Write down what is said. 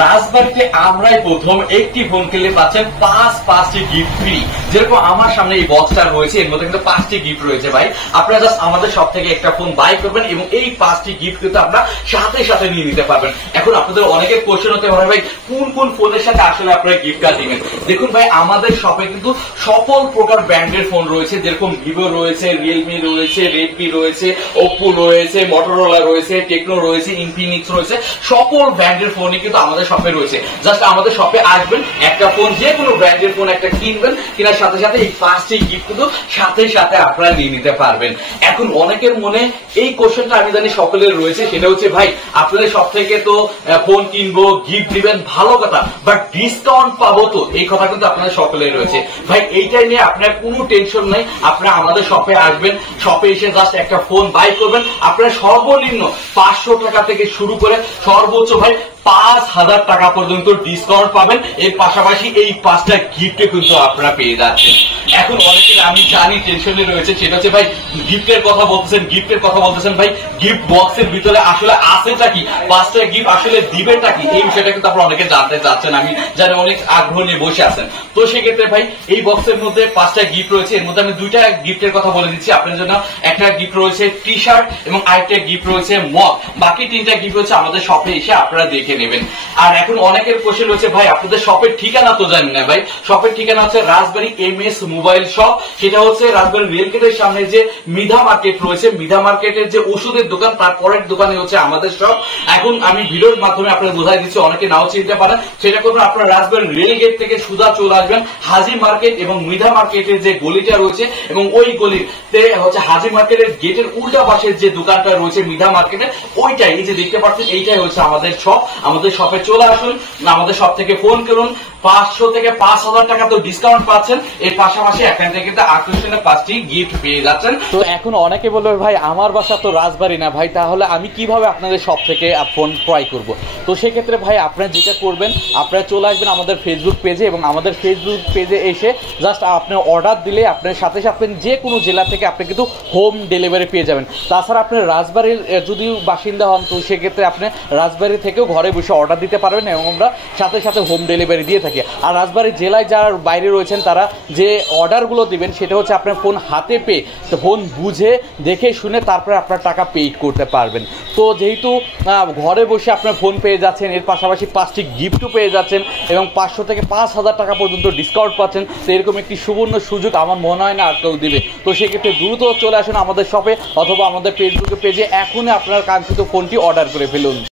রাজবাড়িতে আমরাই প্রথম একটি ফোন কিনলে পাচ্ছেন পাঁচটি গিফট ফ্রি। যেরকম আমার সামনে এই বক্সটা রয়েছে, এর মধ্যে কিন্তু 5টি গিফট রয়েছে ভাই। আপনারা জাস্ট আমাদের সব থেকে একটা ফোন বাই করবেন এবং এই 5টি গিফট কিন্তু আপনারা সাথে সাথে নিয়ে নিতে পারবেন। এখন আপনাদের অনেকের কোশ্চেন হতে পারে ভাই কোন ফোনের সাথে আসলে আপনারা গিফটটা দিবেন। দেখুন ভাই, আমাদের শপে কিন্তু সকল প্রকার ব্র্যান্ডের ফোন রয়েছে, যেরকম ভিভো রয়েছে, রিয়েলমি রয়েছে, রেডমি রয়েছে, ওপ্পো রয়েছে, মটোরোলা রয়েছে, টেকনো রয়েছে, ইনফিনিক্স রয়েছে। সকল ব্র্যান্ডের ফোনই কিন্তু আমাদের শপে রয়েছে। জাস্ট আমাদের শপে আসবেন, একটা ফোন, যে কোনো ব্র্যান্ডের ফোন একটা কিনবেন, কেনার সাথে সাথে এই 5টি গিফট কিন্তু সাথে সাথে আপনারা নিয়ে নিতে পারবেন। এখন অনেকের মনে এই কোশ্চেনটা আমি জানি সকলের রয়েছে, সেটা হচ্ছে ভাই আপনাদের সব থেকে তো ফোন কিনবো, গিফট দিবেন, ভালো কথা, বাট ডিসকাউন্ট পাবো তো, এই কথা কিন্তু আপনাদের সকলের রয়েছে। ভাই এইটাই নিয়ে আপনার কোনো টেনশন নাই। আপনারা আমাদের শপে আসবেন, শপে এসে জাস্ট একটা ফোন বাই করবেন। আপনারা সর্বনিম্ন 500 টাকা থেকে শুরু করে সর্বোচ্চ ভাই 5,000 টাকা পর্যন্ত ডিসকাউন্ট পাবেন। এর পাশাপাশি এই 5টা গিফটে কিন্তু আপনারা পেয়ে যাচ্ছেন। এখন অনেকের আমি জানি টেনশনে রয়েছে, সেটা হচ্ছে ভাই গিফটের কথা বলতেছেন ভাই গিফট বক্সের ভিতরে আসলে আছেটা কি, 5টা গিফট আসলে দিবেটা কি, এই বিষয়টা কিন্তু আপনারা অনেকে জানতে চাচ্ছেন। আমি জানি অনেক আগ্রহ নিয়ে বসে আছেন। তো সেক্ষেত্রে ভাই এই বক্সের মধ্যে 5টা গিফট রয়েছে। এর মধ্যে আমি 2টা গিফটের কথা বলে দিচ্ছি আপনার জন্য। একটা গিফট রয়েছে টি শার্ট এবং আরেকটা গিফট রয়েছে মগ। বাকি 3টা গিফট হচ্ছে আমাদের শপে এসে আপনারা দেখে নেবেন। আর এখন অনেকের কোশ্চেন হচ্ছে ভাই আপনাদের শপের ঠিকানা তো জানি না। ভাই শপের ঠিকানা হচ্ছে রাজবাড়ী MS মোবাইল শপ। সেটা হচ্ছে রাজবাড়ী রেলগেটের সামনে যে মিধা মার্কেট রয়েছে, মিধা মার্কেটের যে ওষুধের দোকান, তার পরের দোকানে হচ্ছে আমাদের শপ। এখন আমি ভিডিওর মাধ্যমে আপনাদের বোঝাই দিচ্ছি, অনেকে নাও চিনতে পারেন। সেটা করবেন আপনারা রাজবাড়ী রেলগেট থেকে সুদা চলে আসবেন হাজি মার্কেট এবং মিধা মার্কেটের যে গলিটা রয়েছে, এবং ওই গলিতে হচ্ছে হাজি মার্কেটের গেটের উল্টা পাশের যে দোকানটা রয়েছে মিধা মার্কেটের, ওইটাই এই যে দেখতে পাচ্ছেন, এইটাই হচ্ছে আমাদের শপ। আমাদের শপে চলে আসুন, আমাদের শপ থেকে ফোন করুন। 500 থেকে 5,000 টাকা তো ডিসকাউন্ট পাচ্ছেন, এর পাশাপাশি এখান থেকে আকর্ষণীয় 5টি গিফট পেয়ে যাচ্ছেন। তো এখন অনেকে বলবে ভাই আমার বাসা তো রাজবাড়ী না ভাই, তাহলে আমি কিভাবে আপনাদের শপ থেকে ফোন ক্রয় করব? তো সেক্ষেত্রে ভাই আপনারা যেটা করবেন, আপনারা চলে আসবেন আমাদের ফেসবুক পেজে, এবং আমাদের ফেসবুক পেজে এসে জাস্ট আপনার অর্ডার দিলে আপনার সাথে সাথে যে কোনো জেলা থেকে আপনি কিন্তু হোম ডেলিভারি পেয়ে যাবেন। তাছাড়া আপনার রাজবাড়ির যদি বাসিন্দা হন, তো সেক্ষেত্রে আপনি রাজবাড়ি থেকেও ঘরে বসে অর্ডার দিতে পারবেন, এবং আমরা সাথে সাথে হোম ডেলিভারি দিয়ে থাকি। আর রাজবাড়ী জেলায় যারা বাইরে রয়েছেন, তারা যে অর্ডারগুলো দিবেন সেটা হচ্ছে আপনার ফোন হাতে পেয়ে, তো ফোন বুঝে দেখে শুনে তারপরে আপনার টাকা পেইড করতে পারবেন। তো যেহেতু ঘরে বসে আপনার ফোন পেয়ে যাচ্ছেন, এর পাশাপাশি 5টি গিফটও পেয়ে যাচ্ছেন, এবং 500 থেকে 5,000 টাকা পর্যন্ত ডিসকাউন্ট পাচ্ছেন। তো এরকম একটি সুবর্ণ সুযোগ আমার মনে হয় না আর কেউ দিবে। তো সেক্ষেত্রে দ্রুত চলে আসুন আমাদের শপে অথবা আমাদের ফেসবুকে পেজে, এখনই আপনার কাঙ্ক্ষিত ফোনটি অর্ডার করে ফেলুন।